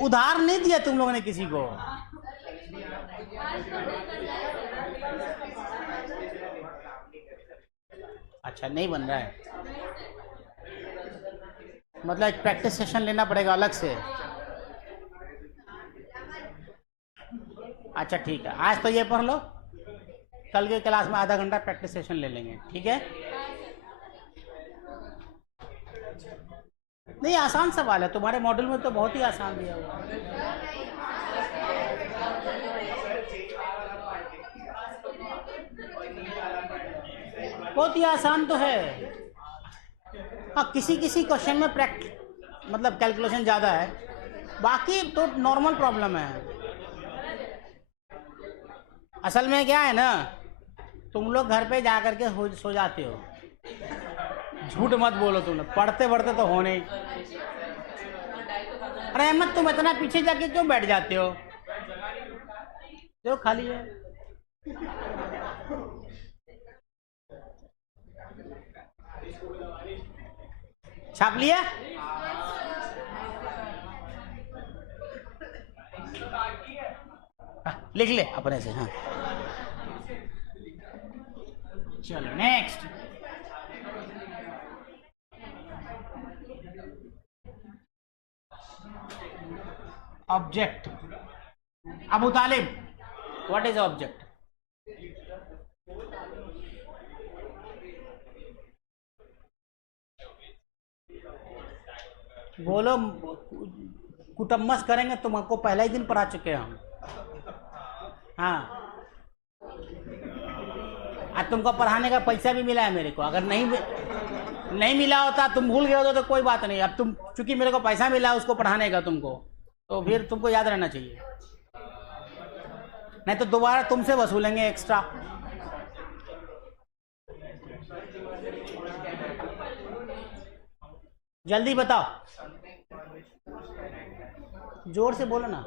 उधार नहीं दिया तुम लोगों ने किसी को। अच्छा, नहीं बन रहा है, मतलब एक प्रैक्टिस सेशन लेना पड़ेगा अलग से। अच्छा ठीक है, आज तो ये पढ़ लो, कल के क्लास में आधा घंटा प्रैक्टिस सेशन ले लेंगे, ठीक है? नहीं, आसान सवाल है, तुम्हारे मॉडल में तो बहुत ही आसान दिया हुआ है। बहुत ही आसान तो है। हाँ, किसी किसी क्वेश्चन में मतलब कैलकुलेशन ज़्यादा है, बाकी तो नॉर्मल प्रॉब्लम है। असल में क्या है ना, तुम लोग घर पे जा करके सो जाते हो, झूठ मत बोलो, तुम लोग पढ़ते पढ़ते तो हो नहीं। अरे अहमद, तुम इतना पीछे जाके क्यों बैठ जाते हो? जो खाली है। छाप लिया? लिख ले अपने से। हाँ चलो next. Object. Abu Talib, what is object? बोलो, कुटम्मस करेंगे, तुमको पहला ही दिन पढ़ा चुके हैं हम। हाँ, आज तुमको पढ़ाने का पैसा भी मिला है मेरे को, अगर नहीं मिला होता, तुम भूल गए होते तो कोई बात नहीं। अब तुम चूंकि मेरे को पैसा मिला उसको पढ़ाने का तुमको, तो फिर तुमको याद रहना चाहिए, नहीं तो दोबारा तुमसे वसूलेंगे एक्स्ट्रा। जल्दी बताओ, जोर से बोलो ना।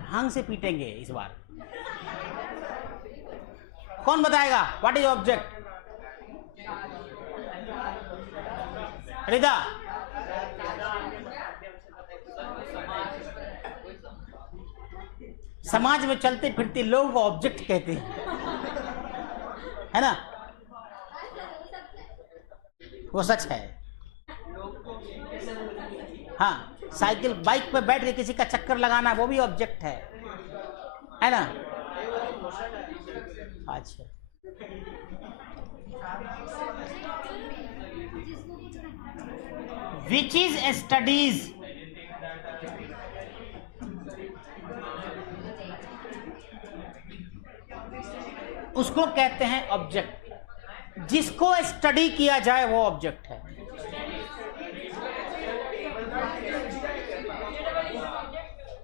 ढंग से पीटेंगे इस बार। कौन बताएगा व्हाट इज ऑब्जेक्ट? रिदा, समाज में चलते फिरते लोगों को ऑब्जेक्ट कहते हैं, है ना? वो सच है। हाँ, साइकिल बाइक पे बैठ के किसी का चक्कर लगाना वो भी ऑब्जेक्ट है ना? अच्छा, विच इज स्टडीज, उसको कहते हैं ऑब्जेक्ट। जिसको स्टडी किया जाए वो ऑब्जेक्ट है।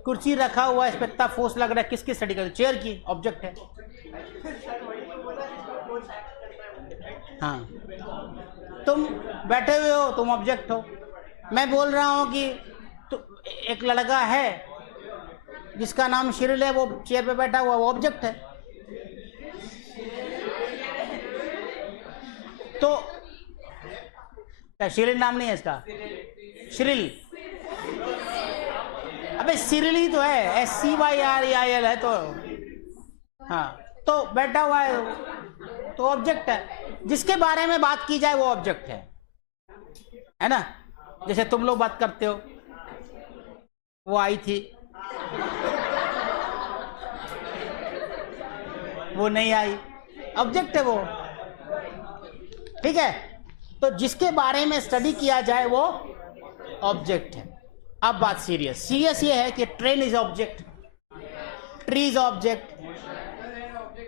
कुर्सी रखा हुआ है, इस पे इतना फोर्स लग रहा है, किसकी स्टडी कर? चेयर की, ऑब्जेक्ट है। हाँ, तुम बैठे हुए हो, तुम ऑब्जेक्ट हो। मैं बोल रहा हूं कि एक लड़का है जिसका नाम शिरिल है, वो चेयर पे बैठा हुआ, वो ऑब्जेक्ट है। तो शिरिल नाम नहीं है इसका? शिरिल, अबे सिरिल ही तो है, SCYREIL है तो। हाँ, तो बैठा हुआ है तो ऑब्जेक्ट है। जिसके बारे में बात की जाए वो ऑब्जेक्ट है ना? जैसे तुम लोग बात करते हो, वो आई थी, वो नहीं आई, ऑब्जेक्ट है वो, ठीक है? तो जिसके बारे में स्टडी किया जाए वो ऑब्जेक्ट है। अब बात सीरियस ये है कि train is object, tree is object,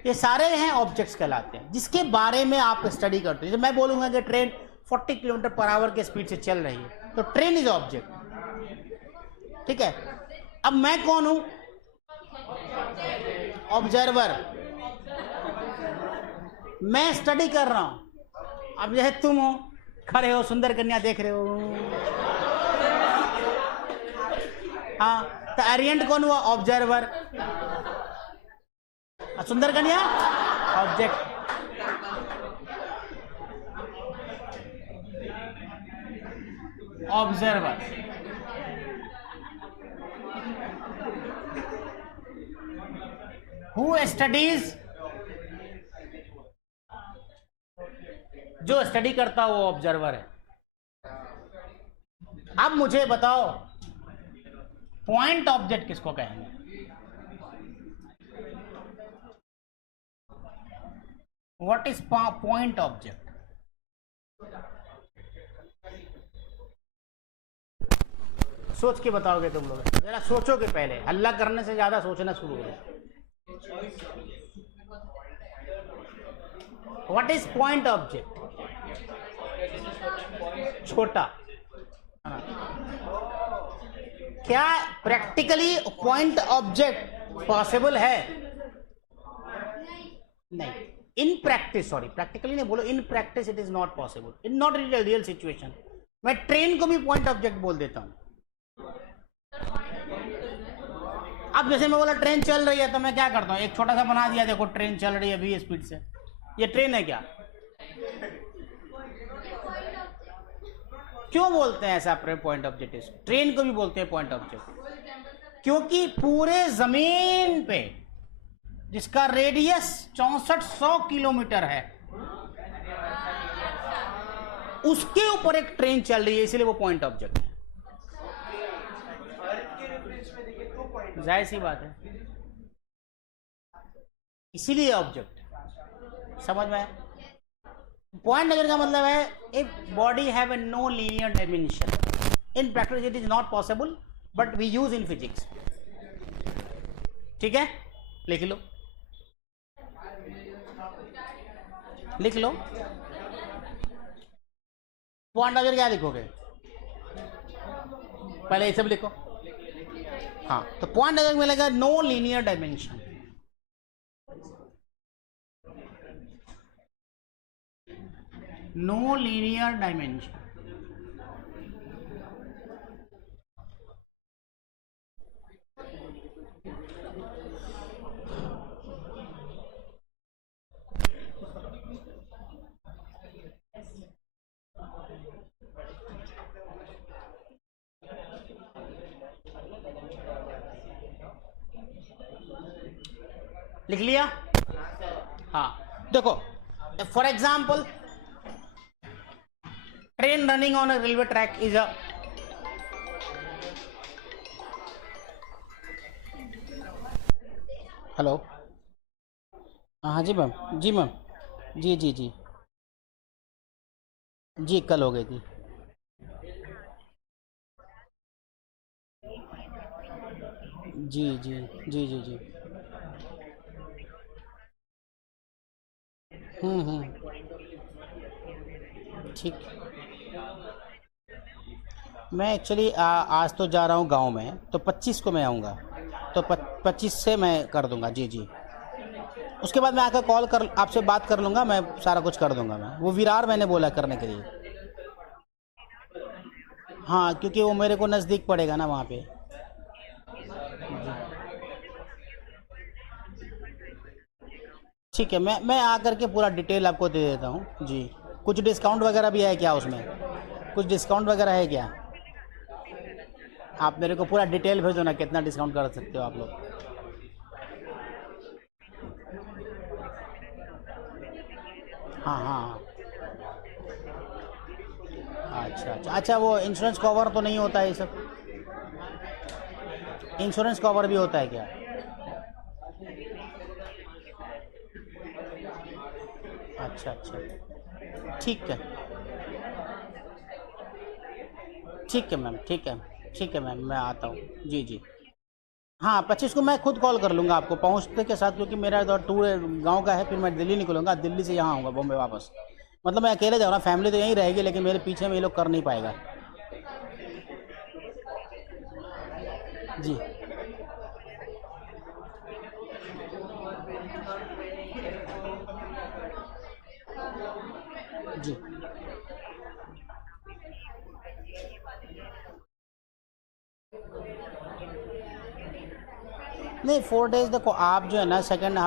ये सारे हैं ऑब्जेक्ट्स कहलाते हैं जिसके बारे में आप स्टडी करते हो। जब मैं बोलूंगा कि ट्रेन 40 किलोमीटर पर आवर के स्पीड से चल रही है, तो ट्रेन इज ऑब्जेक्ट, ठीक है? अब मैं कौन हूं? ऑब्जर्वर। मैं स्टडी कर रहा हूं। अब जैसे तुम हो, खड़े हो, सुंदर कन्या देख रहे हो, हाँ, तो एरियंट कौन हुआ? ऑब्जर्वर। सुंदर कन्या ऑब्जेक्ट। ऑब्जर्वर, हु स्टडीज, जो स्टडी करता वो ऑब्जर्वर है। अब मुझे बताओ पॉइंट ऑब्जेक्ट किसको कहेंगे? What is point object? सोच के बताओगे तुम लोग, जरा सोचोगे, पहले हल्ला करने से ज्यादा सोचना शुरू करो। What is point object? छोटा। क्या प्रैक्टिकली पॉइंट ऑब्जेक्ट पॉसिबल है? नहीं, इन प्रैक्टिस, सॉरी प्रैक्टिकली नहीं बोलो, इन practice it is not possible, in not real situation. मैं ट्रेन को भी पॉइंट ऑब्जेक्ट बोल देता हूं। अब जैसे मैं बोला ट्रेन चल रही है, तो मैं क्या करता हूं, एक छोटा सा बना दिया, देखो ट्रेन चल रही है 20 स्पीड से, ये ट्रेन है क्या? क्यों बोलते हैं ऐसा पॉइंट ऑब्जेक्ट? ट्रेन को भी बोलते हैं पॉइंट ऑब्जेक्ट क्योंकि पूरे जमीन पे जिसका रेडियस 6400 किलोमीटर है, उसके ऊपर एक ट्रेन चल रही है, इसलिए वो पॉइंट ऑब्जेक्ट है। जाहिर सी बात है, इसीलिए ऑब्जेक्ट। समझ में? पॉइंट ऑब्जेक्ट का मतलब है if body have a no linear dimension, in practice it is not possible but we use in physics. ठीक है, लिख लो, लिख लो। पॉइंट ऑब्जेक्ट क्या लिखोगे? पहले ये सब लिखो। हाँ, तो पॉइंट ऑब्जेक्ट में लगेगा no linear dimension. No linear dimension, लिख लिया? हाँ, देखो for example train running on a railway track is a hello. हाँ जी मैम, जी मैम, जी जी जी जी, कल हो गई थी। जी जी जी जी जी। ठीक। मैं एक्चुअली आज तो जा रहा हूँ गांव में, तो 25 को मैं आऊँगा, तो 25 से मैं कर दूंगा। जी जी, उसके बाद मैं आकर कॉल कर आपसे बात कर लूँगा, मैं सारा कुछ कर दूंगा। मैं वो विरार मैंने बोला करने के लिए। हाँ, क्योंकि वो मेरे को नज़दीक पड़ेगा ना वहाँ पे। ठीक है, मैं आकर के पूरा डिटेल आपको दे देता हूँ जी। कुछ डिस्काउंट वगैरह भी है क्या उसमें? कुछ डिस्काउंट वगैरह है क्या? आप मेरे को पूरा डिटेल भेज दो ना, कितना डिस्काउंट कर सकते हो आप लोग। हाँ हाँ हाँ। अच्छा अच्छा अच्छा, वो इंश्योरेंस कवर तो नहीं होता है ये सब? इंश्योरेंस कवर भी होता है क्या? अच्छा अच्छा, ठीक है, ठीक है मैम, ठीक है, ठीक है मैम, मैं आता हूँ। जी जी। हाँ, 25 को मैं खुद कॉल कर लूँगा आपको पहुँचते के साथ, क्योंकि मेरा तो टूर गांव का है, फिर मैं दिल्ली निकलूँगा, दिल्ली से यहाँ आऊँगा बॉम्बे वापस। मतलब मैं अकेले जाऊँ ना, फैमिली तो यहीं रहेगी, लेकिन मेरे पीछे में ये लोग कर नहीं पाएगा। जी जी। नहीं, 4 डेज देखो, आप जो है ना सेकेंड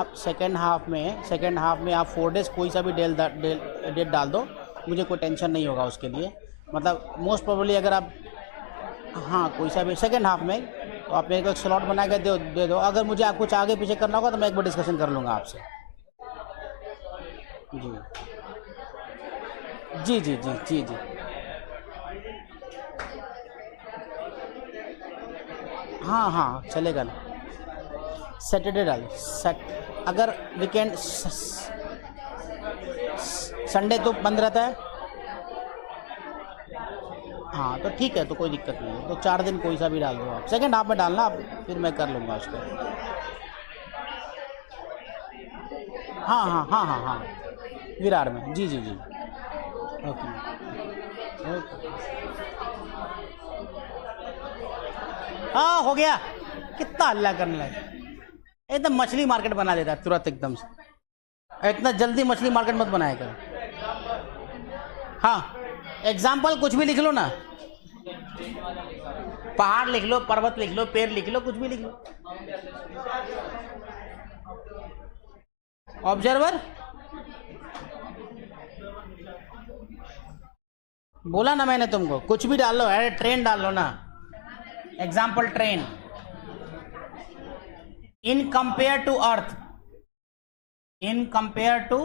हाफ में आप 4 डेज कोई सा भी डेट डाल दो, मुझे कोई टेंशन नहीं होगा उसके लिए। मतलब मोस्ट प्रोबेबली अगर आप, हाँ कोई सा भी सेकेंड हाफ में, तो आप मेरे को एक स्लॉट बना के दे दो। अगर मुझे आप कुछ आगे पीछे करना होगा तो मैं एक बार डिस्कशन कर लूँगा आपसे। जी जी जी जी जी। हाँ हाँ चलेगा ना, सैटरडे डाल अगर वीकेंड संडे तो बंद रहता है। हाँ तो ठीक है, तो कोई दिक्कत नहीं है, तो 4 दिन कोई सा भी डाल दो आप, सेकेंड हाफ में डालना आप, फिर मैं कर लूँगा उसको। हाँ हाँ हाँ हाँ हाँ विरार में, जी जी जी। Okay okay. हाँ हो गया, कितना हल्ला करने लगे, एकदम मछली मार्केट बना देता है तुरंत एकदम से। इतना जल्दी मछली मार्केट मत बनाया कर। हाँ एग्जाम्पल कुछ भी लिख लो ना, पहाड़ लिख लो, पर्वत लिख लो, पेड़ लिख लो, कुछ भी लिख लो। ऑब्जर्वर बोला ना मैंने तुमको, कुछ भी डाल लो, अरे ट्रेन डाल लो ना, example train. In compare to earth, in compare to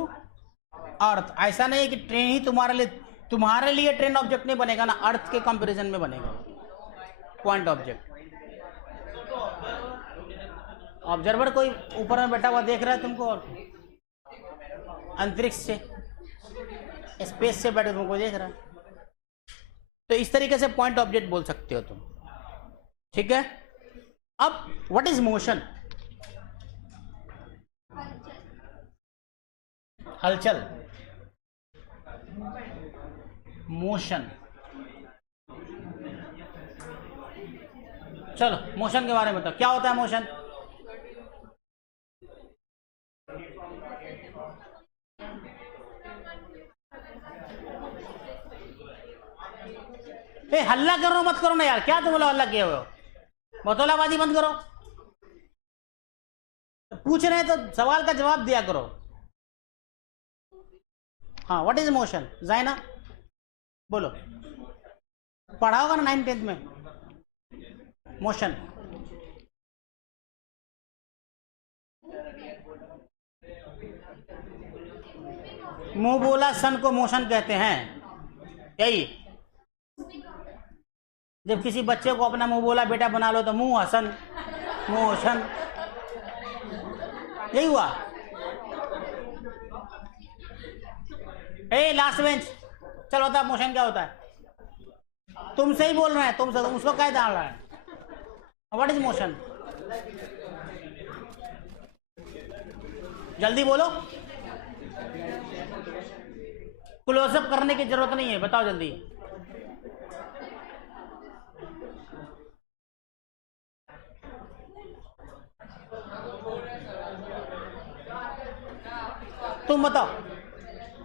earth, ऐसा नहीं है कि ट्रेन ही तुम्हारे लिए ट्रेन ऑब्जेक्ट नहीं बनेगा ना, अर्थ के कंपैरिजन में बनेगा पॉइंट ऑब्जेक्ट। ऑब्जर्वर कोई ऊपर में बैठा हुआ देख रहा है तुमको, और अंतरिक्ष से, स्पेस से बैठे तुमको देख रहा है, तो इस तरीके से पॉइंट ऑब्जेक्ट बोल सकते हो तुम। ठीक है, अब व्हाट इज मोशन? हलचल, मोशन। चलो मोशन के बारे में बताओ, क्या होता है मोशन? ए हल्ला करो मत करो ना यार, क्या तुम लोग हल्ला किए हुए हो? मतौलाबाजी बंद करो, पूछ रहे हैं तो सवाल का जवाब दिया करो। हाँ व्हाट इज मोशन? जाइना बोलो, पढ़ा होगा ना 9th 10th में मोशन। मुंह बोला सन को मोशन कहते हैं, यही। जब किसी बच्चे को अपना मुंह बोला बेटा बना लो तो मुंह हसन, मोशन, यही हुआ। ए लास्ट बेंच, चलो बता मोशन क्या होता है? तुमसे ही बोल रहे हैं, तुमसे, तुम उसको क्या डाल रहा है? What is motion? जल्दी बोलो, क्लोजअप करने की जरूरत नहीं है, बताओ जल्दी। तुम बताओ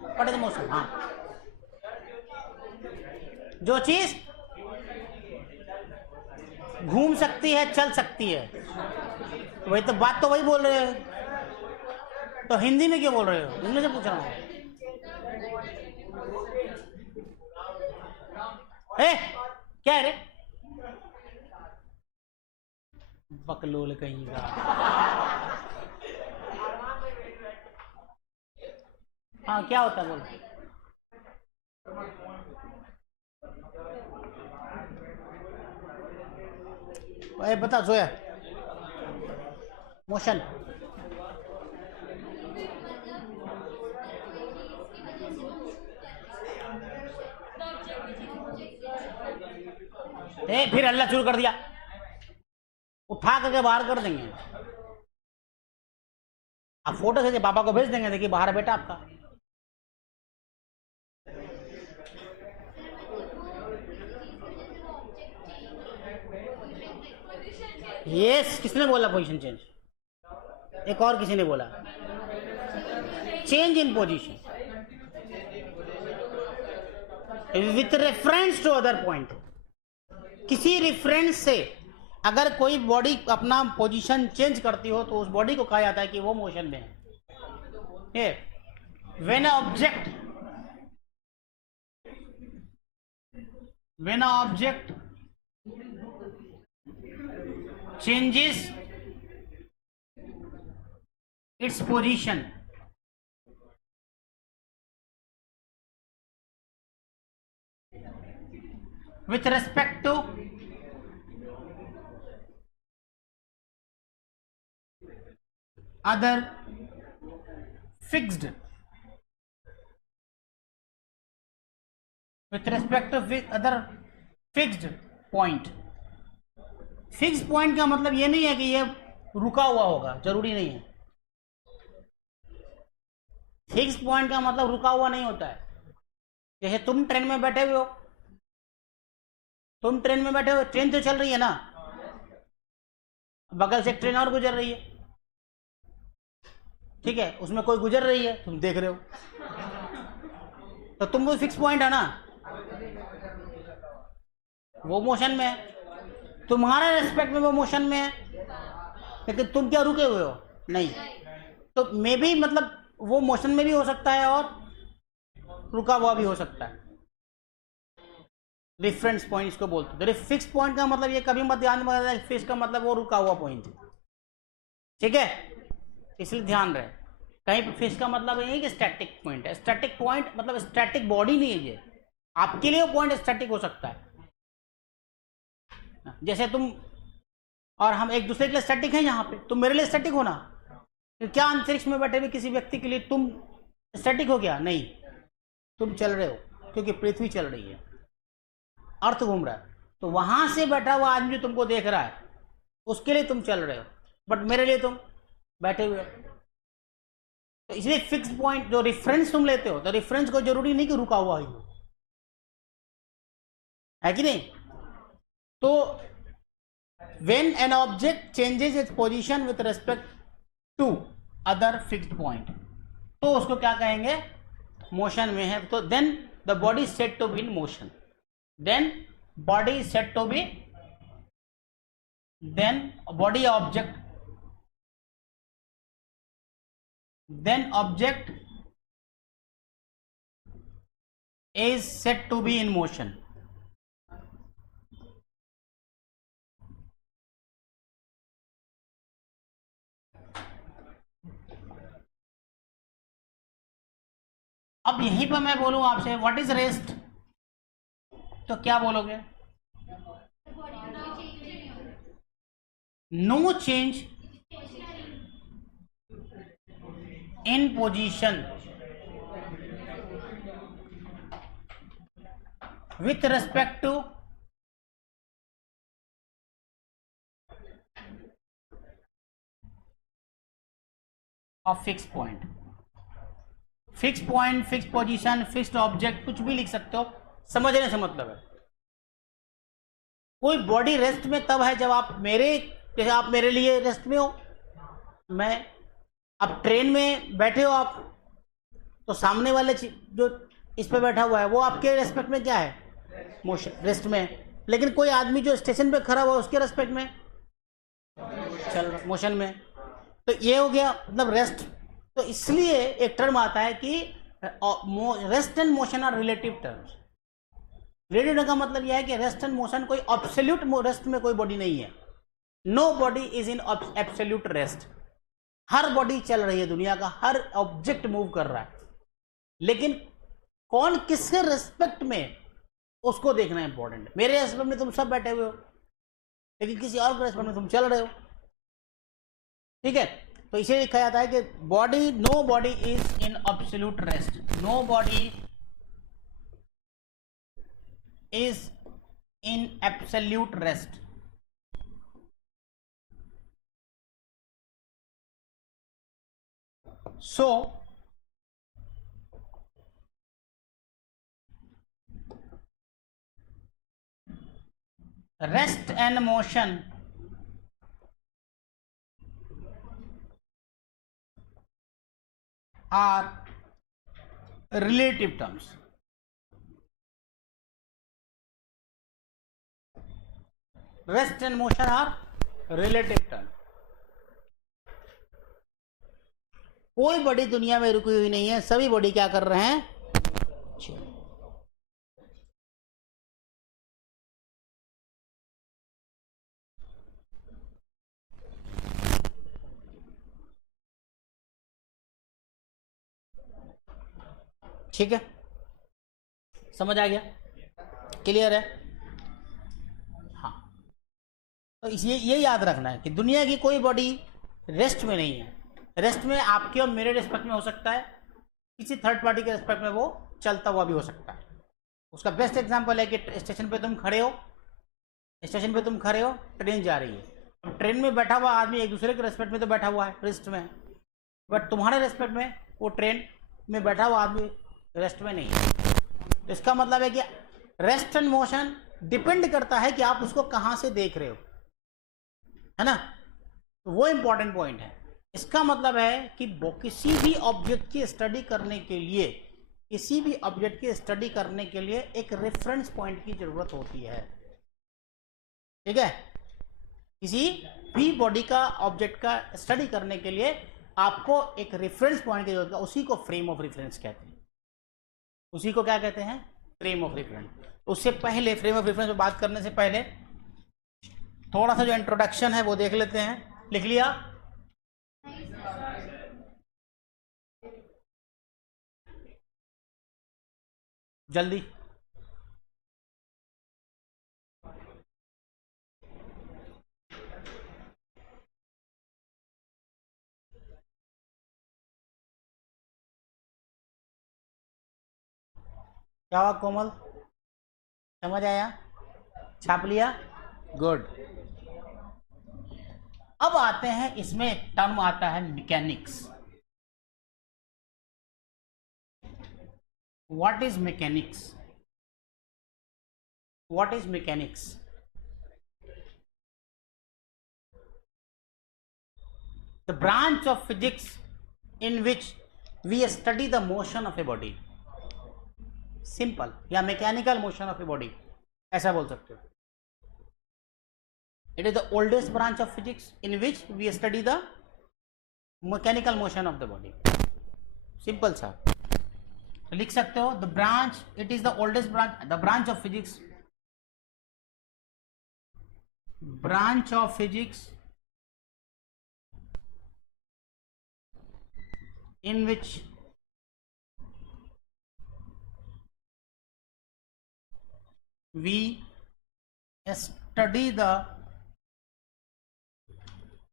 व्हाट इज मोशन। हाँ जो चीज घूम सकती है, चल सकती है, वही तो बात, तो वही बोल रहे हो, तो हिंदी में क्यों बोल रहे हो? इंग्लिश में पूछ रहा हूँ। क्या है रे बकलोल कहीं का? हाँ क्या होता है बोलो। बता जोया, मोशन। फिर हल्ला शुरू कर दिया, उठा करके बाहर कर देंगे। आप फोटो से पापा को भेज देंगे, देखिए बाहर बेटा आपका। यस, किसने बोला पोजीशन चेंज? एक और किसी ने बोला change in position with reference to other point. किसी रेफरेंस से अगर कोई बॉडी अपना पोजीशन चेंज करती हो तो उस बॉडी को कहा जाता है कि वो मोशन में है। When object when an object changes its position with respect to other fixed other fixed point. Fix point का मतलब ये नहीं है कि ये रुका हुआ होगा, जरूरी नहीं है. फिक्स पॉइंट का मतलब रुका हुआ नहीं होता है. जैसे तुम ट्रेन में बैठे हुए हो, ट्रेन तो चल रही है ना, बगल से एक ट्रेन और गुजर रही है, ठीक है, उसमें कोई गुजर रही है, तुम देख रहे हो, तो तुम वो फिक्स पॉइंट है ना, वो मोशन में है, तुम्हारे रेस्पेक्ट में वो मोशन में है, लेकिन तुम क्या रुके हुए हो? नहीं. तो मे भी मतलब वो मोशन में भी हो सकता है और रुका हुआ भी हो सकता है. रेफरेंस पॉइंट इसको बोलते हैं. फिक्स पॉइंट का मतलब ये कभी मत ध्यान में, फिक्स का मतलब वो रुका हुआ पॉइंट, ठीक है, इसलिए ध्यान रहे. कहीं फिक्स का मतलब ये है कि स्टैटिक पॉइंट है. स्टैटिक पॉइंट मतलब स्टैटिक बॉडी नहीं है ये. आपके लिए वो पॉइंट स्टैटिक हो सकता है. जैसे तुम और हम एक दूसरे के लिए स्टैटिक हैं, यहाँ पे तुम मेरे लिए स्टैटिक हो ना, तो क्या अंतरिक्ष में बैठे हुए किसी व्यक्ति के लिए तुम स्टैटिक हो गया? नहीं, तुम चल रहे हो, क्योंकि पृथ्वी चल रही है, अर्थ घूम रहा है, तो वहां से बैठा हुआ आदमी जो तुमको देख रहा है उसके लिए तुम चल रहे हो, बट मेरे लिए तुम बैठे हुए हो. तो इसलिए फिक्स पॉइंट जो रेफरेंस तुम लेते हो, तो रेफरेंस को जरूरी नहीं कि रुका हुआ ही हो, है कि नहीं. तो when an object changes its position with respect to other fixed point, तो उसको क्या कहेंगे? मोशन में है. तो then the body is said to be in motion. Then body is said to be, then body object, then object is said to be in motion. अब यहीं पर मैं बोलूं आपसे व्हाट इज रेस्ट, तो क्या बोलोगे? No change in position with respect to a fixed point. Fix point, fix position, fixed object, कुछ भी लिख सकते हो, समझने से मतलब है. कोई बॉडी रेस्ट में तब है जब आप जैसे आप मेरे लिए रेस्ट में हो, मैं अब ट्रेन में बैठे हो आप, तो सामने वाले जो इस पे बैठा हुआ है वो आपके रेस्पेक्ट में क्या है? मोशन, रेस्ट में. लेकिन कोई आदमी जो स्टेशन पे खड़ा हुआ उसके रेस्पेक्ट में चल रहा, मोशन में. तो ये हो गया मतलब रेस्ट. तो इसलिए एक टर्म आता है कि rest and motion are relative terms. Relative का मतलब यह है कि रेस्ट एंड मोशन कोई एब्सोल्यूट रेस्ट में कोई बॉडी नहीं है. No body is in absolute rest. हर बॉडी चल रही है, दुनिया का हर ऑब्जेक्ट मूव कर रहा है, लेकिन कौन किसके रेस्पेक्ट में उसको देखना इंपॉर्टेंट है. मेरे रेस्पेक्ट में तुम सब बैठे हुए हो, लेकिन किसी और के रेस्पेक्ट में तुम चल रहे हो, ठीक है. तो इसे लिखा जाता है कि body, no body is in absolute rest. No body is in absolute rest. So rest and motion are relative terms. Rest and motion are relative terms. कोई बॉडी दुनिया में रुकी हुई नहीं है, सभी बॉडी क्या कर रहे हैं? ठीक है, समझ आ गया, क्लियर है? हाँ, तो ये याद रखना है कि दुनिया की कोई बॉडी रेस्ट में नहीं है। रेस्ट में आपके और मेरे रिस्पेक्ट में हो सकता है, किसी थर्ड पार्टी के रिस्पेक्ट में वो चलता हुआ भी हो सकता है। उसका बेस्ट एग्जांपल है कि स्टेशन पे तुम खड़े हो, ट्रेन जा रही है, अब ट्रेन में बैठा हुआ आदमी एक दूसरे के रेस्पेक्ट में तो बैठा हुआ है, रेस्ट में, बट तुम्हारे रेस्पेक्ट में वो ट्रेन में बैठा हुआ आदमी रेस्ट में नहीं है। तो इसका मतलब है कि रेस्ट एंड मोशन डिपेंड करता है कि आप उसको कहां से देख रहे हो, है ना? तो वो इंपॉर्टेंट पॉइंट है। इसका मतलब है कि किसी भी ऑब्जेक्ट की स्टडी करने के लिए एक रेफरेंस पॉइंट की जरूरत होती है, ठीक है? किसी भी बॉडी का ऑब्जेक्ट का स्टडी करने के लिए आपको एक रेफरेंस पॉइंट की जरूरत है, उसी को फ्रेम ऑफ रेफरेंस कहते हैं। उसी को क्या कहते हैं? Frame of reference. उससे पहले, फ्रेम ऑफ रेफरेंस पर बात करने से पहले थोड़ा सा जो इंट्रोडक्शन है वो देख लेते हैं। लिख लिया? जल्दी। क्या हुआ कोमल, समझ आया? छाप लिया? गुड। अब आते हैं, इसमें एक टर्म आता है mechanics. What is mechanics? What is mechanics? The branch of physics in which we study the motion of a body, simple, या mechanical motion of a body ऐसा बोल सकते हो। It is the oldest branch of physics in which we study the mechanical motion of the body. Simple सा, तो लिख सकते हो the branch, it is the oldest branch, the branch of physics, branch of physics in which we study the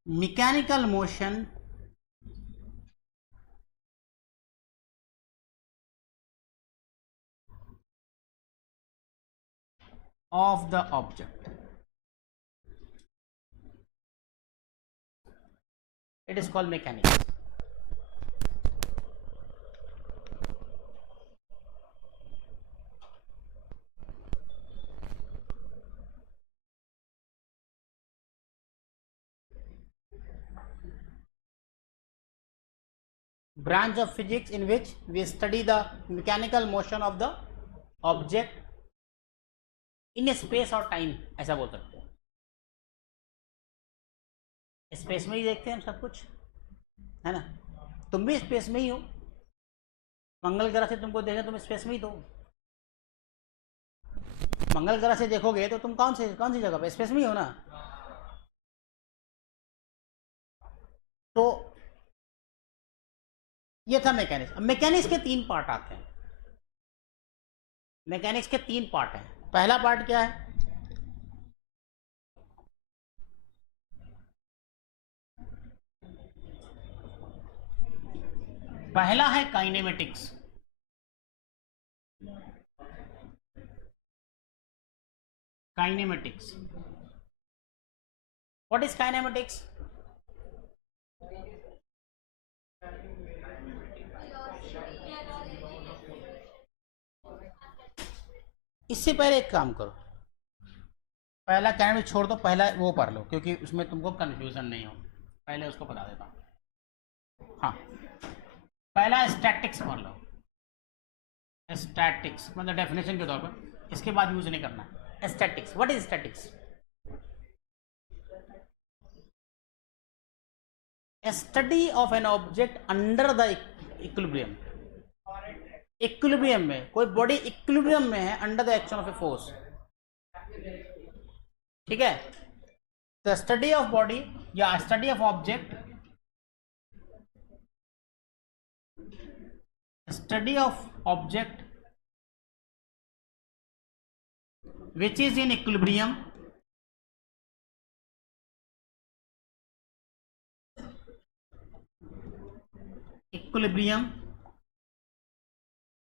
mechanical motion of the object. It is called mechanics. Branch of physics in which we study the mechanical motion of the object in a space और time, ऐसा बोल सकते हो। Space में ही देखते हैं हम सब कुछ, है ना? तुम भी स्पेस में ही हो, मंगल ग्रह से तुमको देखें तुम स्पेस में ही तो। मंगल ग्रह से देखोगे तो तुम कौन सी जगह पे? स्पेस में ही हो ना। तो ये था मैकेनिक्स। मैकेनिक्स के तीन पार्ट आते हैं। मैकेनिक्स के तीन पार्ट हैं। पहला पार्ट क्या है? पहला है kinematics. Kinematics, what is kinematics? इससे पहले एक काम करो, पहला काइनेमेटिक्स छोड़ दो, पहला वो पढ़ लो क्योंकि उसमें तुमको कंफ्यूजन नहीं हो। पहले उसको बता देता हूँ। हाँ, पहला स्टैटिक्स पढ़ लो। स्टैटिक्स मतलब डेफिनेशन के तौर पर, इसके बाद यूज नहीं करना। Statics, what is statics? Study of an object under the equilibrium. Equilibrium में, कोई बॉडी इक्विलिब्रियम में है under the action of a force, ठीक है? द स्टडी ऑफ बॉडी या study of object, study of object which is in equilibrium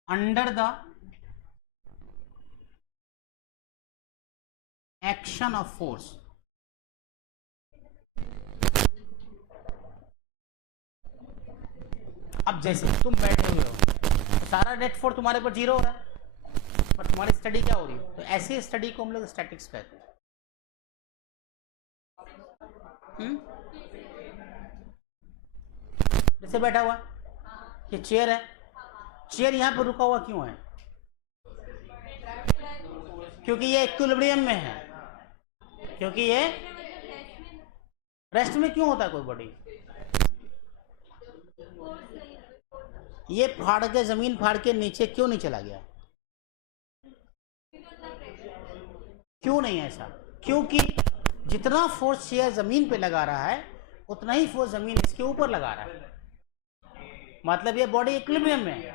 under the action of force. अब जैसे तुम बैठे हुए हो, सारा नेट फोर्स तुम्हारे ऊपर जीरो हो रहा है, पर तुम्हारी स्टडी क्या हो रही है, तो ऐसी स्टडी को हम लोग स्टैटिक्स कहते हैं। जैसे बैठा हुआ, ये चेयर है, चेयर यहां पर रुका हुआ क्यों है? क्योंकि ये इक्विलिब्रियम में है, क्योंकि ये रेस्ट में क्यों होता है कोई बॉडी? ये फाड़ के, जमीन फाड़ के नीचे क्यों नहीं चला गया? क्यों नहीं ऐसा? क्योंकि जितना फोर्स चेयर जमीन पे लगा रहा है उतना ही फोर्स जमीन इसके ऊपर लगा रहा है। मतलब ये बॉडी इक्विलिब्रियम में है,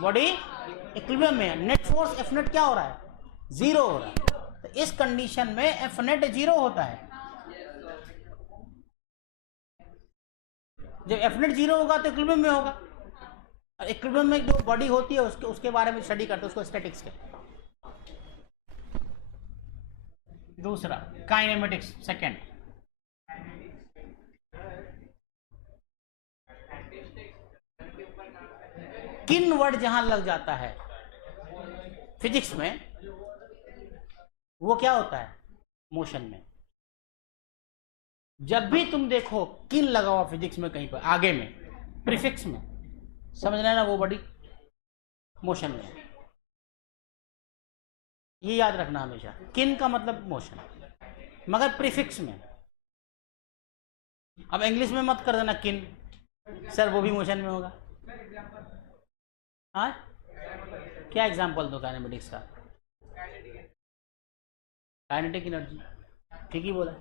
बॉडी इक्विलिब्रियम में है। नेट फोर्स एफ नेट क्या हो रहा है? जीरो हो रहा है। तो इस कंडीशन में एफ नेट जीरो होता है। जब एफ नेट जीरो होगा तो इक्विलिब्रियम में होगा, और इक्विलिब्रियम में जो बॉडी होती है उसके बारे में स्टडी करते हैं, उसको स्टैटिक्स कहते हैं। दूसरा काइनेमेटिक्स, सेकंड। किन वर्ड जहां लग जाता है फिजिक्स में, वो क्या होता है मोशन में। जब भी तुम देखो किन लगा हुआ फिजिक्स में कहीं पर आगे में, प्रीफिक्स में, समझ लेना वो बॉडी मोशन में। ये याद रखना हमेशा, किन का मतलब मोशन, मगर प्रीफिक्स में। अब इंग्लिश में मत कर देना किन, सर वो भी मोशन में होगा। हाँ, क्या एग्जांपल दो काइनेमेटिक्स का? काइनेटिक एनर्जी, ठीक ही बोला।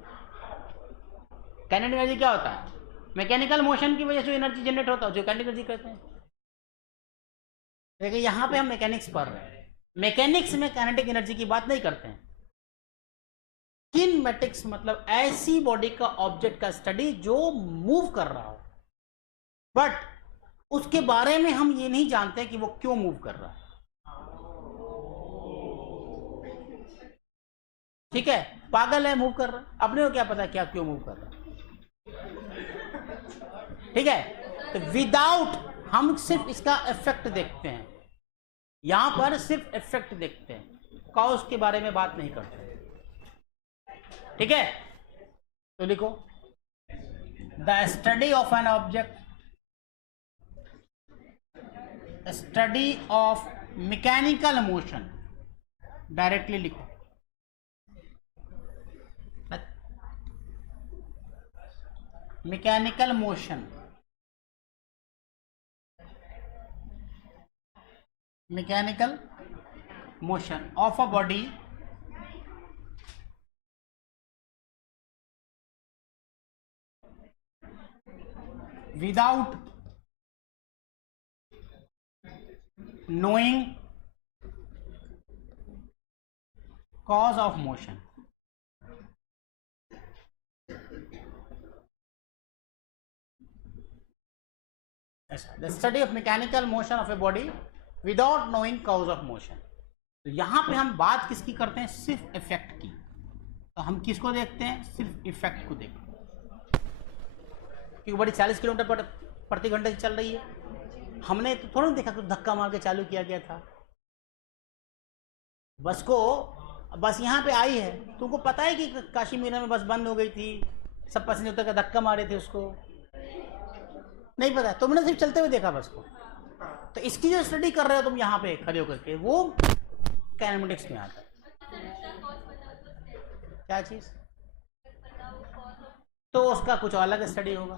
काइनेटिक एनर्जी क्या होता है? मैकेनिकल मोशन की वजह से एनर्जी जनरेट होता है, जो काइनेटिक एनर्जी कहते हैं। देखिए यहां पे हम मैकेनिक्स पढ़ रहे हैं, मैकेनिक्स में काइनेटिक एनर्जी की बात नहीं करते हैं। किनेमैटिक्स मतलब ऐसी बॉडी का, ऑब्जेक्ट का स्टडी जो मूव कर रहा हो, बट उसके बारे में हम ये नहीं जानते कि वो क्यों मूव कर रहा है। ठीक है, पागल है, मूव कर रहा है, अपने को क्या पता क्या क्यों मूव कर रहा है। ठीक है, तो विदाउट, हम सिर्फ इसका इफेक्ट देखते हैं, यहां पर सिर्फ इफेक्ट देखते हैं, कॉज के बारे में बात नहीं करते। ठीक है, तो लिखो the study of an object, study of mechanical motion, directly लिखो, mechanical motion, mechanical motion of a body without knowing cause of motion. The study of mechanical motion of a body without knowing cause of motion. तो यहां पे हम बात किसकी करते हैं? सिर्फ इफेक्ट की। तो हम किसको देखते हैं? सिर्फ इफेक्ट को देखते हैं। क्योंकि बड़ी 40 किलोमीटर प्रति घंटे से चल रही है, हमने तो थोड़ा देखा कि धक्का मार के चालू किया गया था बस को। बस यहाँ पे आई है, तुमको पता है कि काशी मीना में बस बंद हो गई थी, सब पैसेंजर उतर के धक्का मारे थे उसको, नहीं पता, तुमने सिर्फ चलते हुए देखा बस को। तो इसकी जो स्टडी कर रहे हो तुम यहाँ पे खड़े होकर के, वो काइनेमेटिक्स में आता है। क्या चीज? तो उसका कुछ अलग स्टडी होगा,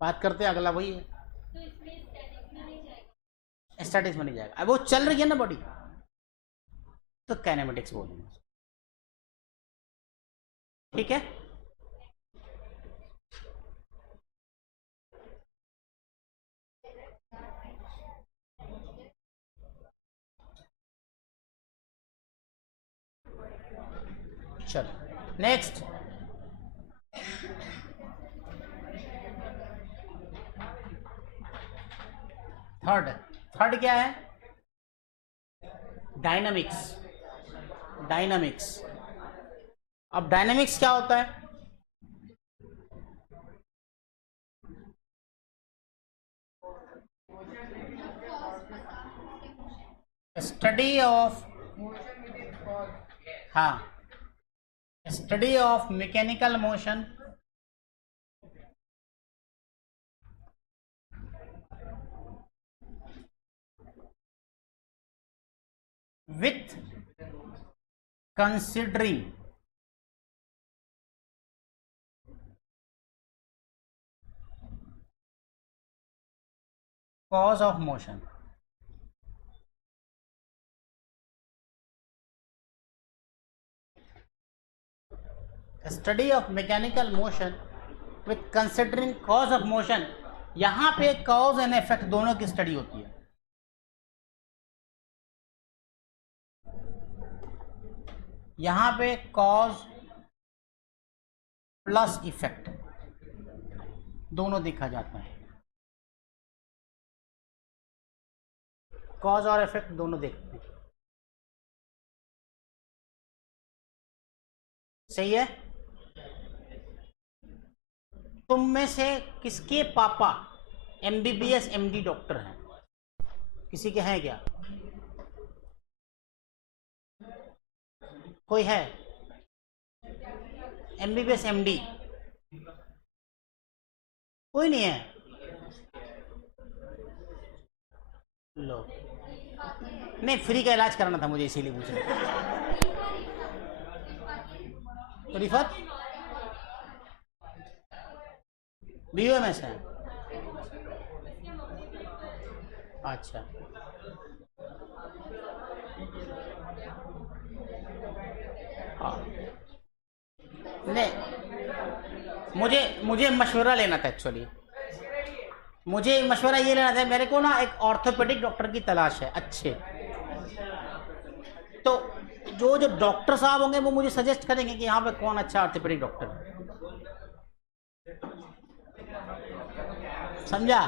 बात करते हैं, अगला वही है। स्टैटिक्स में नहीं जाएगा। अब वो चल रही है ना बॉडी, तो काइनेमेटिक्स बोलेंगे। ठीक है, चलो नेक्स्ट। थर्ड क्या है? डायनामिक्स। डायनामिक्स। अब डायनामिक्स क्या होता है? स्टडी ऑफ, हाँ, study of mechanical motion with considering cause of motion। Study of mechanical motion with considering cause of motion. यहां पे कॉज एंड इफेक्ट दोनों की स्टडी होती है। यहां पे कॉज प्लस इफेक्ट दोनों देखा जाता है। कॉज और इफेक्ट दोनों देखते हैं। सही है? तुम में से किसके पापा MBBS MD डॉक्टर हैं? किसी के हैं क्या? कोई है MBBS MD? कोई नहीं है? लो, नहीं, फ्री का इलाज कराना था मुझे, इसीलिए पूछ रहा। रिफत BUMS है? अच्छा, हाँ, नहीं, मुझे मशवरा लेना था। एक्चुअली मुझे मशवरा ये लेना था, मेरे को ना एक ऑर्थोपेडिक डॉक्टर की तलाश है अच्छे। तो जो डॉक्टर साहब होंगे वो मुझे सजेस्ट करेंगे कि यहाँ पे कौन अच्छा ऑर्थोपेडिक डॉक्टर है। समझा?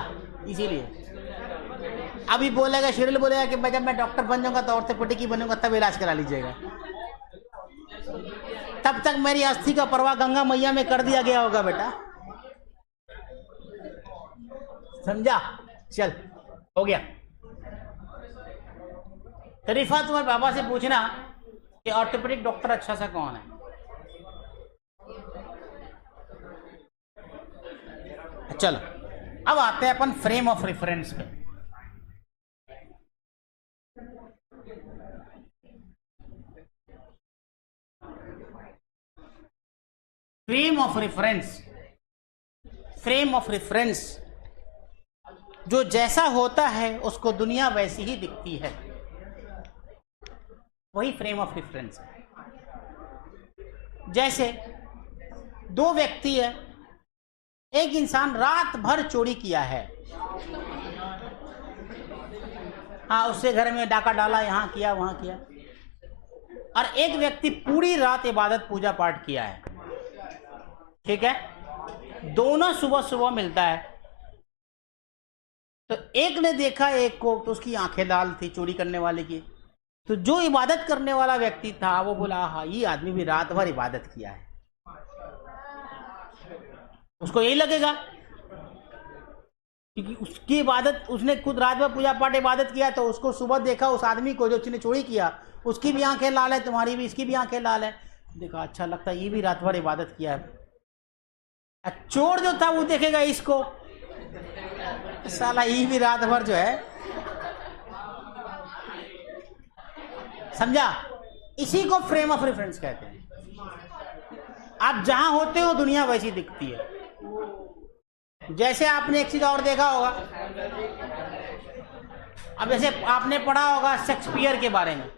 इसीलिए अभी बोलेगा, शिरिल बोलेगा कि जब मैं डॉक्टर बन जाऊंगा तो ऑर्थोपेडिक ही बनूंगा, तब इलाज करा लीजिएगा। तब तक मेरी अस्थि का प्रवाह गंगा मैया में कर दिया गया होगा बेटा। समझा? चल, हो गया। तरीफा तुम्हारे बाबा से पूछना कि ऑर्थोपेडिक डॉक्टर अच्छा सा कौन है। चलो, अब आते हैं अपन फ्रेम ऑफ रेफरेंस पे। Frame of reference, frame of reference जो जैसा होता है उसको दुनिया वैसी ही दिखती है, वही फ्रेम ऑफ रेफरेंस है। जैसे दो व्यक्ति है, एक इंसान रात भर चोरी किया है, हाँ, उससे घर में डाका डाला, यहाँ किया वहां किया, और एक व्यक्ति पूरी रात इबादत पूजा पाठ किया है। ठीक है, दोनों सुबह सुबह मिलता है, तो एक ने देखा एक को, तो उसकी आंखें लाल थी चोरी करने वाले की। तो जो इबादत करने वाला व्यक्ति था वो बोला, हाँ, ये आदमी भी रात भर इबादत किया है। उसको यही लगेगा क्योंकि उसकी इबादत, उसने खुद रात भर पूजा पाठ इबादत किया, तो उसको सुबह देखा उस आदमी को जो उसने चोरी किया, उसकी भी आंखें लाल है, तुम्हारी भी, इसकी भी आंखें लाल है। देखा, अच्छा लगता है ये भी रात भर इबादत किया है। चोर जो था वो देखेगा इसको, साला ये भी रात भर जो है। समझा? इसी को फ्रेम ऑफ रेफरेंस कहते हैं। आप जहां होते हो दुनिया वैसी दिखती है। जैसे आपने एक चीज और देखा होगा, अब जैसे आपने पढ़ा होगा शेक्सपियर के बारे में।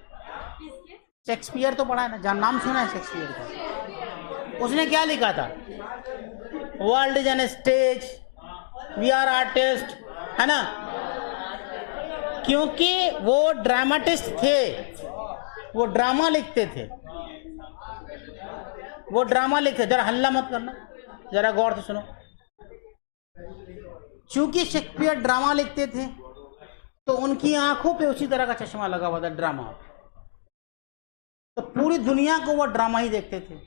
शेक्सपियर तो पढ़ा है ना, जहां नाम सुना है शेक्सपियर का। उसने क्या लिखा था? World is an stage, we are artist, है ना? क्योंकि वो ड्रामाटिस्ट थे, वो ड्रामा लिखते थे। वो ड्रामा लिखते, जरा हल्ला मत करना, जरा गौर से सुनो। चूंकि शेक्सपियर ड्रामा लिखते थे तो उनकी आंखों पे उसी तरह का चश्मा लगा हुआ था, ड्रामा। तो पूरी दुनिया को वो ड्रामा ही देखते थे,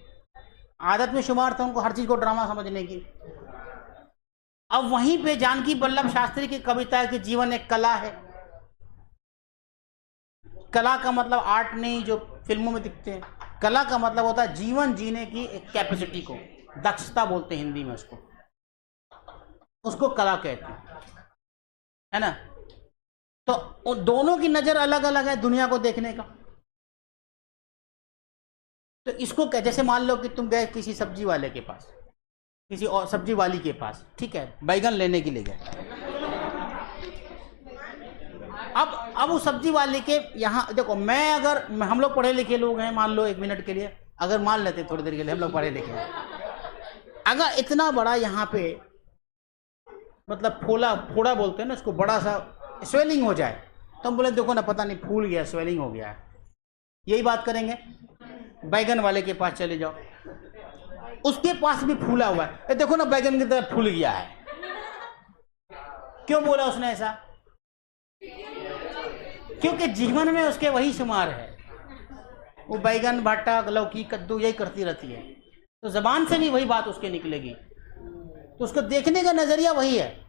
आदत में शुमार था उनको हर चीज को ड्रामा समझने की। अब वहीं पे जानकी वल्लभ शास्त्री की कविता है कि जीवन एक कला है। कला का मतलब आर्ट नहीं जो फिल्मों में दिखते हैं, कला का मतलब होता है जीवन जीने की एक कैपेसिटी को, दक्षता बोलते हैं हिंदी में उसको, उसको कला कहते हैं, है ना। तो दोनों की नजर अलग अलग है दुनिया को देखने का। तो इसको जैसे मान लो कि तुम गए किसी सब्जी वाले के पास, किसी और सब्जी वाली के पास, ठीक है, बैगन लेने के लिए गए। अब उस सब्जी वाले के यहाँ देखो, मैं अगर हम लोग पढ़े लिखे लोग हैं, मान लो एक मिनट के लिए, अगर मान लेते थोड़ी देर के लिए हम लोग पढ़े लिखे हैं, अगर इतना बड़ा यहाँ पे मतलब फोड़ा बोलते हैं ना इसको, बड़ा सा स्वेलिंग हो जाए तो हम बोले देखो ना पता नहीं फूल गया, स्वेलिंग हो गया है, यही बात करेंगे। बैगन वाले के पास चले जाओ, उसके पास भी फूला हुआ है, देखो ना बैगन की तरह फूल गया है। क्यों बोला उसने ऐसा? क्योंकि जीवन में उसके वही शुमार है, वो बैगन भट्टा लौकी कद्दू यही करती रहती है, तो जबान से भी वही बात उसके निकलेगी, तो उसको देखने का नजरिया वही है।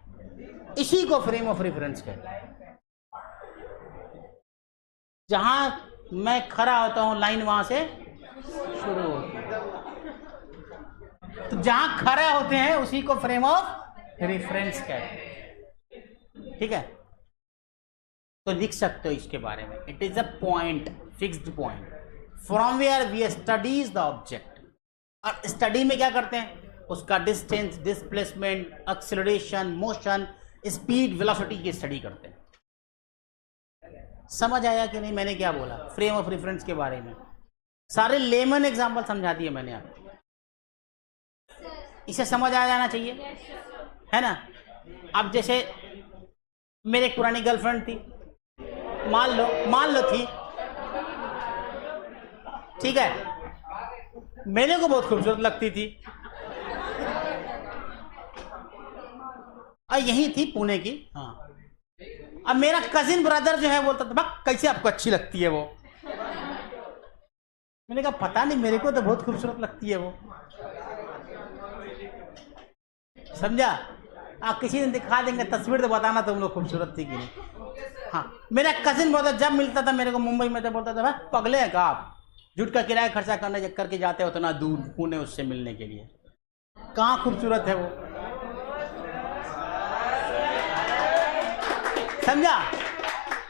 इसी को फ्रेम ऑफ रेफरेंस कहते हैं। जहां मैं खड़ा होता हूं लाइन वहां से शुरू होती है, तो जहां खड़े होते हैं उसी को फ्रेम ऑफ रेफरेंस कहते हैं, ठीक है। तो लिख सकते हो इसके बारे में, it is a point, fixed point from where we studies the object. और स्टडी में क्या करते हैं, उसका distance, displacement, acceleration, motion, speed, velocity की स्टडी करते हैं। समझ आया कि नहीं मैंने क्या बोला फ्रेम ऑफ रेफरेंस के बारे में? सारे लेमन एग्जांपल समझा दिए मैंने आपको, इसे समझ आ जाना चाहिए, है ना। अब जैसे मेरी एक पुरानी गर्लफ्रेंड थी, मान लो थी, ठीक है, मेरे को बहुत खूबसूरत लगती थी, और यही थी पुणे की, हाँ। अब मेरा कजिन ब्रदर जो है बोलता था बक कैसे आपको अच्छी लगती है वो। मैंने कहा पता नहीं, मेरे को तो बहुत खूबसूरत लगती है वो, समझा। आप किसी दिन दिखा देंगे तस्वीर तो बताना तुम लोग खूबसूरत थी कि नहीं। हाँ, मेरा कजिन ब्रदर जब मिलता था मेरे को मुंबई में, तो बोलता था भाई पगले हैं का आप, झूठ का किराया खर्चा करके जाते हो उतना दूर पुणे उससे मिलने के लिए, कहाँ खूबसूरत है वो, समझा।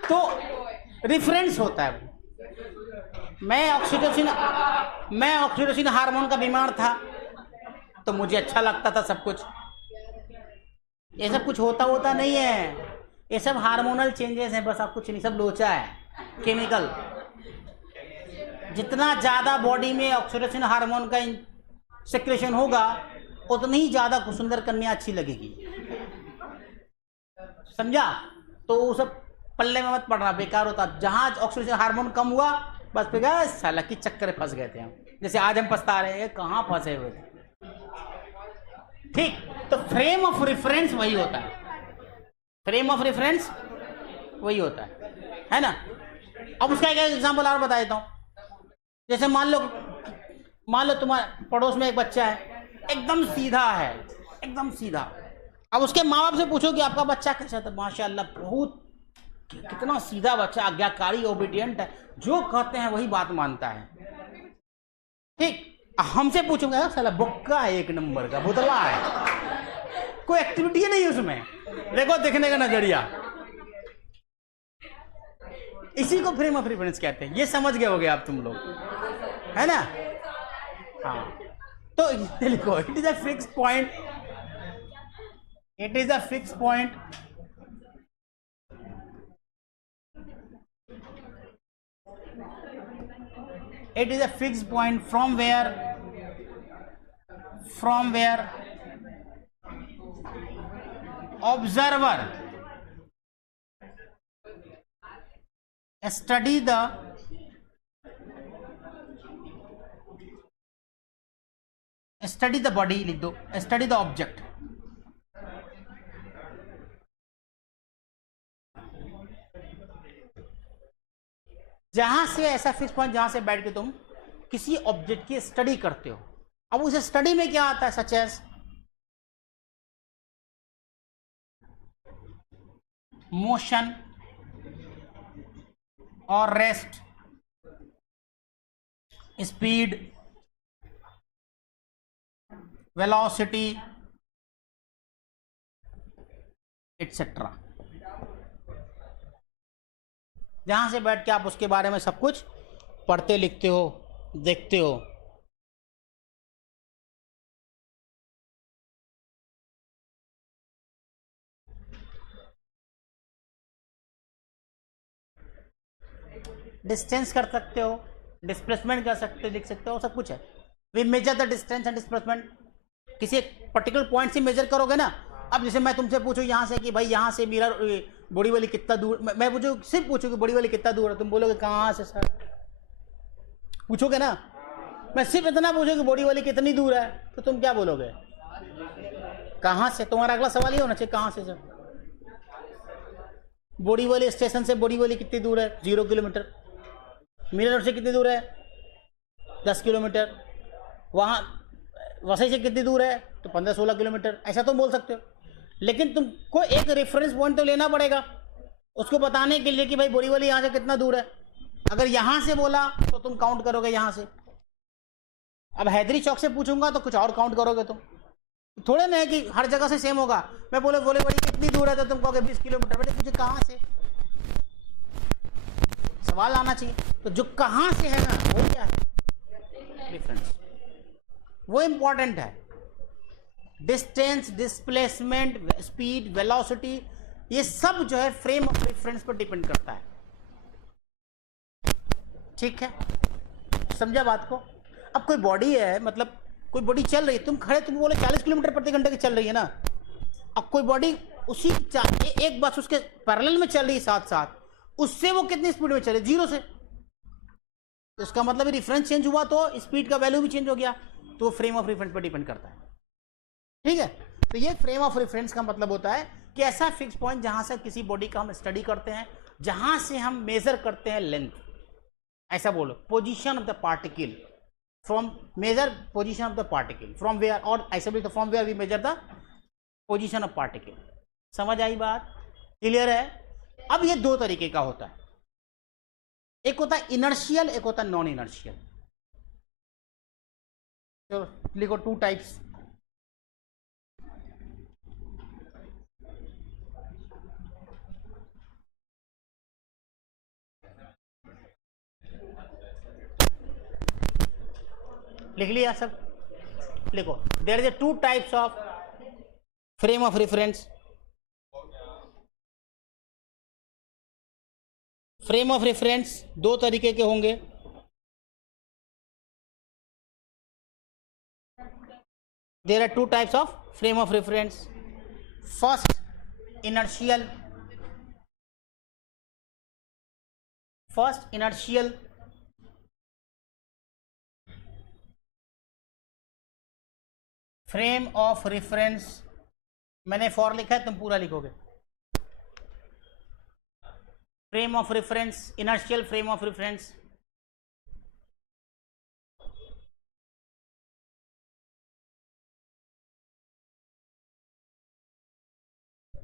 तो रिफरेंस होता है वो। मैं ऑक्सीटोसिन हार्मोन का बीमार था तो मुझे अच्छा लगता था सब कुछ, ये सब कुछ होता नहीं है, ये सब हार्मोनल चेंजेस हैं बस, आप कुछ नहीं, सब लोचा है, केमिकल। जितना ज्यादा बॉडी में ऑक्सीटोसिन हार्मोन का सेक्रेशन होगा उतनी ही ज्यादा सुंदर कन्या अच्छी लगेगी, समझा। तो वो सब पल्ले में मत पड़ना, बेकार होता। जहां ऑक्सीटोसिन हार्मोन कम हुआ बस फिर साला की चक्कर फंस गए थे हम, जैसे आज हम पछता रहे हैं कहां फंसे हुए थे, ठीक। तो फ्रेम ऑफ रेफरेंस वही होता है, फ्रेम ऑफ रेफरेंस वही होता है ना। अब उसका एक एग्जांपल और बता देता हूं। जैसे मान लो तुम्हारे पड़ोस में एक बच्चा है, एकदम सीधा है, एकदम सीधा। अब उसके माँ बाप से पूछो कि आपका बच्चा कैसा था, माशाल्लाह बहुत, कितना सीधा बच्चा, आज्ञाकारी, ओबीडियंट है, जो कहते हैं वही बात मानता है, ठीक। हमसे पूछूंगा साला बुक्का है, एक नंबर का बुतला है, कोई एक्टिविटी नहीं है उसमें, देखो देखने का नजरिया। इसी को फ्रेम ऑफ रेफरेंस कहते हैं, ये समझ गए होगे आप तुम लोग, है ना। हाँ, तो लिखो it is a fix point, it is a fix point it is a fixed point from where observer study the study the body लिख दो, स्टडी द ऑब्जेक्ट। जहां से ऐसा फिक्स पॉइंट जहां से बैठ के तुम किसी ऑब्जेक्ट की स्टडी करते हो। अब उस स्टडी में क्या आता है, सच एज मोशन और रेस्ट, स्पीड, वेलोसिटी एटसेट्रा। जहां से बैठ के आप उसके बारे में सब कुछ पढ़ते, लिखते हो, देखते हो। डिस्टेंस कर सकते हो, डिस्प्लेसमेंट कर सकते हो, लिख सकते हो, सब कुछ है। We measure the distance and displacement. किसी एक पर्टिकुलर पॉइंट से मेजर करोगे ना। अब जैसे मैं तुमसे पूछूं यहाँ से कि भाई यहाँ से मेरा बड़ी वाली कितना दूर, मैं पूछूं, सिर्फ पूछूं कि बड़ी वाली कितना दूर है, तुम बोलोगे कहाँ से सर, पूछोगे ना। मैं सिर्फ इतना पूछूं कि बड़ी वाली कितनी दूर है, तो तुम क्या बोलोगे, कहाँ से। तुम्हारा अगला सवाल ये होना चाहिए, कहाँ से सर। बड़ी वाली स्टेशन से बड़ी वाली कितनी दूर है, 0 किलोमीटर। मीरा रोड से कितनी दूर है, 10 किलोमीटर। वहाँ वसई से कितनी दूर है, तो 15-16 किलोमीटर। ऐसा तुम बोल सकते हो। लेकिन तुमको एक रेफरेंस पॉइंट तो लेना पड़ेगा उसको बताने के लिए कि भाई बोरीवली यहाँ से कितना दूर है। अगर यहाँ से बोला तो तुम काउंट करोगे यहाँ से। अब हैदरी चौक से पूछूंगा तो कुछ और काउंट करोगे तुम। थोड़े ना है कि हर जगह से सेम होगा। मैं बोले बोरीवली कितनी दूर है तो तुम कहोगे 20 किलोमीटर। बेटे तुझे कहाँ से सवाल आना चाहिए। तो जो कहाँ से है ना वो क्या है, डिफरेंस, वो इंपॉर्टेंट है। डिस्टेंस, डिस्प्लेसमेंट, स्पीड, वेलोसिटी, ये सब जो है फ्रेम ऑफ रेफरेंस पर डिपेंड करता है। ठीक है, समझा बात को। अब कोई बॉडी है, मतलब कोई बॉडी चल रही है, तुम खड़े, तुम बोले 40 किलोमीटर प्रति घंटे की चल रही है ना। अब कोई बॉडी उसी एक बस उसके पैरेलल में चल रही है साथ साथ, उससे वो कितनी स्पीड में चले, 0 से। तो इसका मतलब रेफरेंस चेंज हुआ तो स्पीड का वैल्यू भी चेंज हो गया। तो फ्रेम ऑफ रेफरेंस पर डिपेंड करता है। ठीक है, तो ये फ्रेम ऑफ रेफरेंस का मतलब होता है कि ऐसा फिक्स पॉइंट जहां से किसी बॉडी का हम स्टडी करते हैं, जहां से हम मेजर करते हैं लेंथ। ऐसा बोलो, position of the particle, from measure position of the particle from where, और ऐसे भी तो from where we measure the position of particle. समझ आई बात, क्लियर है। अब ये दो तरीके का होता है, एक होता है इनर्शियल, एक होता है नॉन इनर्शियल। तो लिखो 2 टाइप्स। लिख लिया सब, लिखो। There is 2 types of frame of reference. Frame of reference 2 तरीके के होंगे। There are 2 types of frame of reference. First inertial, frame of reference. मैंने फॉर लिखा है, तुम पूरा लिखोगे। Frame of reference, inertial frame of reference.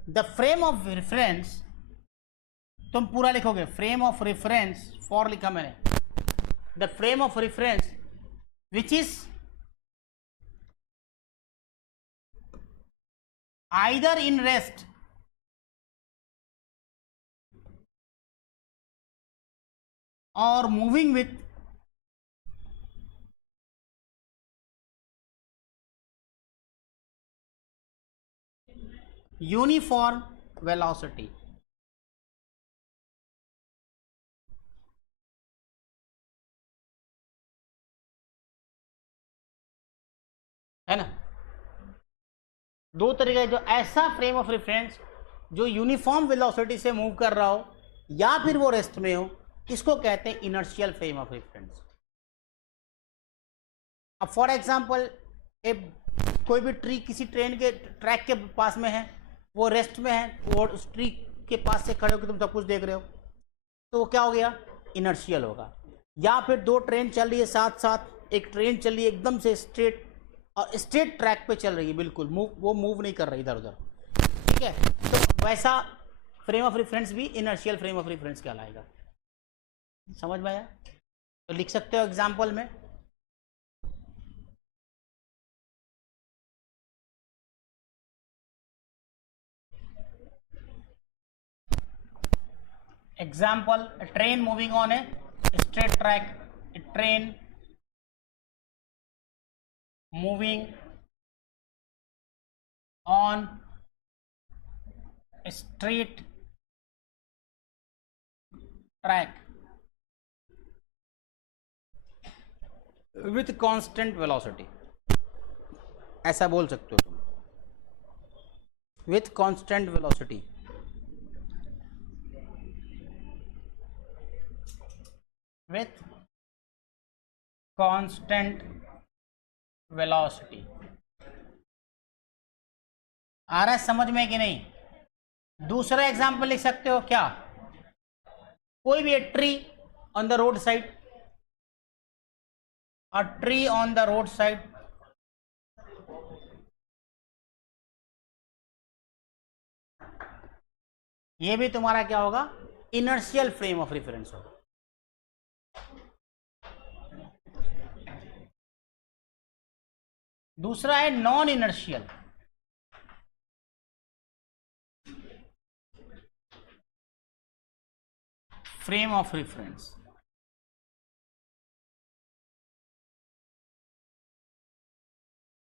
The frame of reference, तुम पूरा लिखोगे। फ्रेम ऑफ रेफरेंस, फॉर लिखा मैंने। The frame of reference which is either in rest or moving with uniform velocity। है ना, 2 तरीके। जो ऐसा फ्रेम ऑफ रेफरेंस जो यूनिफॉर्म वेलोसिटी से मूव कर रहा हो या फिर वो रेस्ट में हो, इसको कहते हैं इनर्शियल फ्रेम ऑफ रेफरेंस। अब फॉर एग्जांपल कोई भी ट्री किसी ट्रेन के ट्रैक के पास में है, वो रेस्ट में है और उस ट्री के पास से खड़े होकर तुम सब कुछ देख रहे हो, तो वो क्या हो गया, इनर्शियल होगा। या फिर दो ट्रेन चल रही है साथ साथ, एक ट्रेन चल रही है एकदम से स्ट्रेट और स्ट्रेट ट्रैक पे चल रही है, बिल्कुल वो मूव नहीं कर रही इधर उधर, ठीक है, तो वैसा फ्रेम ऑफ रेफरेंस भी इनर्शियल फ्रेम ऑफ रेफरेंस कहलाएगा। समझ में आया? तो लिख सकते हो एग्जाम्पल में, example, a train moving on a straight track, a train moving on a straight track with constant velocity, ऐसा बोल सकते हो तुम, with constant velocity, with constant velocity। आ रहा है समझ में कि नहीं? दूसरा एग्जाम्पल लिख सकते हो क्या, कोई भी tree on the road side, a tree on the road side, ये भी तुम्हारा क्या होगा, इनर्शियल फ्रेम ऑफ रेफरेंस होगा। दूसरा है non inertial, frame of reference.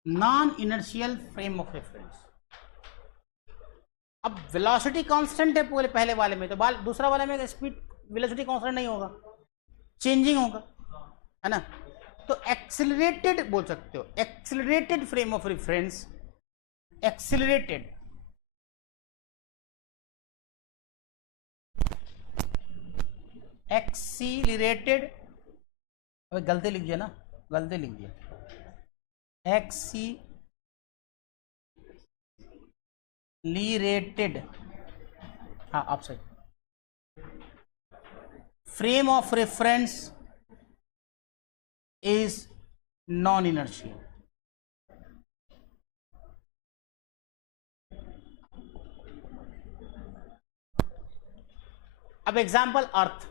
Non inertial frame of reference. अब वेलोसिटी कांस्टेंट है पहले वाले में, तो दूसरा वाले में स्पीड वेलोसिटी कांस्टेंट नहीं होगा, चेंजिंग होगा, है ना? तो एक्सेलरेटेड बोल सकते हो, accelerated frame of reference, accelerated accelerated, गलती लिख दिया ना, गलती लिख दिया, एक्सीलरेटेड, हाँ आप सही, frame of reference is non-inertial। अब एग्जाम्पल अर्थ,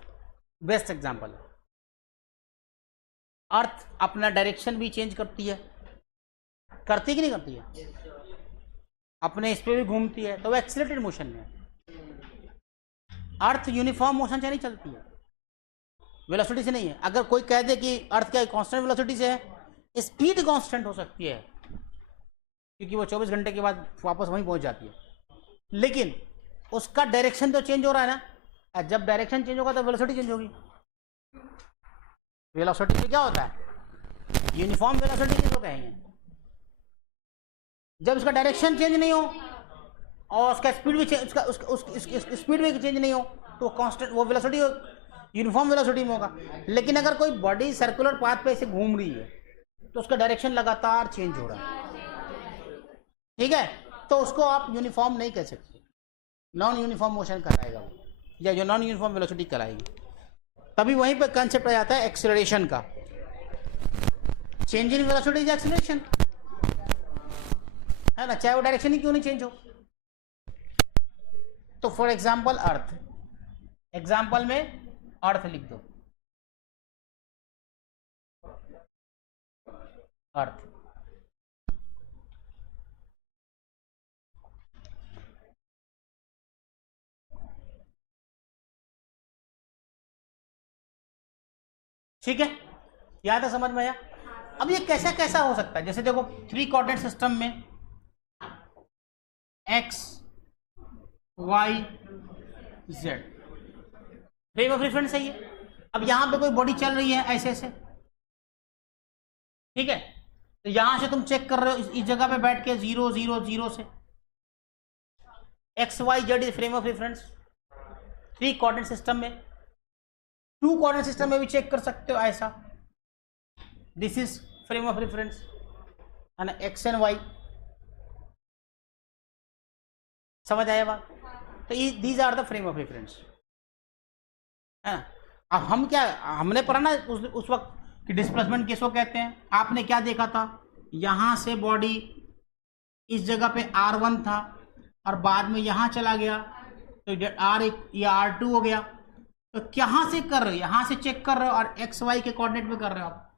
बेस्ट एग्जाम्पल। अर्थ अपना डायरेक्शन भी चेंज करती है, करती कि नहीं करती है? अपने इस पे भी घूमती है, तो वो एक्सीलरेटेड मोशन में है। अर्थ यूनिफॉर्म मोशन से नहीं चलती है, वेलोसिटी से नहीं है। अगर कोई कह दे कि अर्थ क्या कांस्टेंट वेलोसिटी से है, स्पीड कांस्टेंट हो सकती है क्योंकि वो 24 घंटे के बाद वापस वहीं पहुंच जाती है, लेकिन उसका डायरेक्शन तो चेंज हो रहा है ना। जब डायरेक्शन चेंज होगा तो वेलोसिटी चेंज होगी। वेलोसिटी से क्या होता है, यूनिफॉर्म वेलोसिटी किसको कहेंगे? जब उसका डायरेक्शन चेंज नहीं हो और उसका स्पीड भी स्पीड भी चेंज नहीं हो, तो कांस्टेंट वो वेलोसिटी यूनिफॉर्म वेलोसिटी में होगा। लेकिन अगर कोई बॉडी सर्कुलर पाथ पे ऐसे घूम रही है तो उसका डायरेक्शन लगातार चेंज हो रहा है, ठीक है, तो उसको आप यूनिफॉर्म नहीं कह सकते, नॉन यूनिफॉर्म मोशन कराएगा वो, या जो नॉन यूनिफॉर्म वेलोसिटी कराएगी। तभी वहीं पे कंसेप्ट आ जाता है एक्सेलरेशन का। Change in velocity is acceleration, है ना, चाहे वो डायरेक्शन ही क्यों नहीं चेंज हो। तो फॉर एग्जाम्पल अर्थ, एग्जाम्पल में अर्थ लिख दो, अर्थ। ठीक है, यहां तक समझ में आया? अब ये कैसा कैसा हो सकता है, जैसे देखो 3 कोऑर्डिनेट सिस्टम में x y z frame of reference है ये। अब यहां पे कोई बॉडी चल रही है ऐसे ऐसे, ठीक है, तो यहां से तुम चेक कर रहे हो इस जगह पे बैठ के 0 0 0 से, X Y Z is frame of reference 3 coordinate system में। 2 कोऑर्डिनेट सिस्टम में भी चेक कर सकते हो ऐसा, this is frame of reference. है ना, एक्स एंड वाई। समझ आया बात? तो these are the frame of reference, है ना। अब हम क्या, हमने पढ़ा ना उस वक्त कि डिस्प्लेसमेंट किसको कहते हैं। आपने क्या देखा था, यहां से बॉडी इस जगह पे R1 था और बाद में यहां चला गया, तो ये R2 हो गया। तो कहां से कर रहे हो, यहां से चेक कर रहे हो और एक्स वाई के कोऑर्डिनेट में कर रहे हो आप।